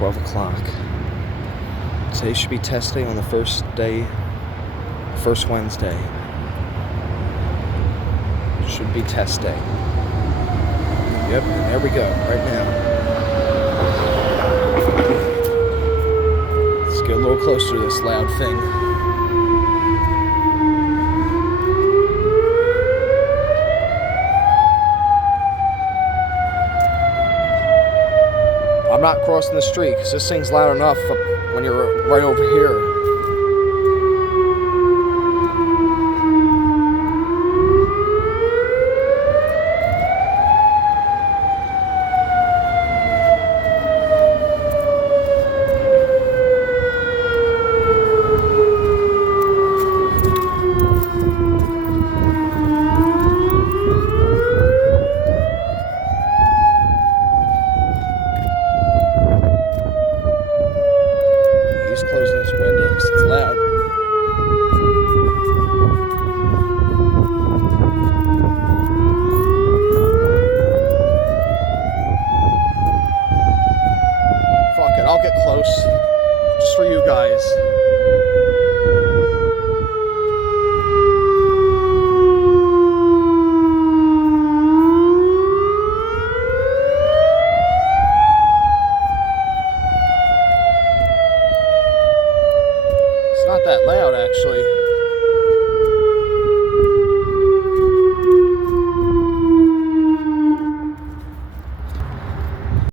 12 o'clock. Today should be test day on the first Wednesday. Should be test day. Yep, and there we go, right now. Let's get a little closer to this loud thing. I'm not crossing the street because this thing's loud enough when you're right over here. He's closing his window because it's loud. Fuck it, I'll get close. Just for you guys. It's not that loud, actually.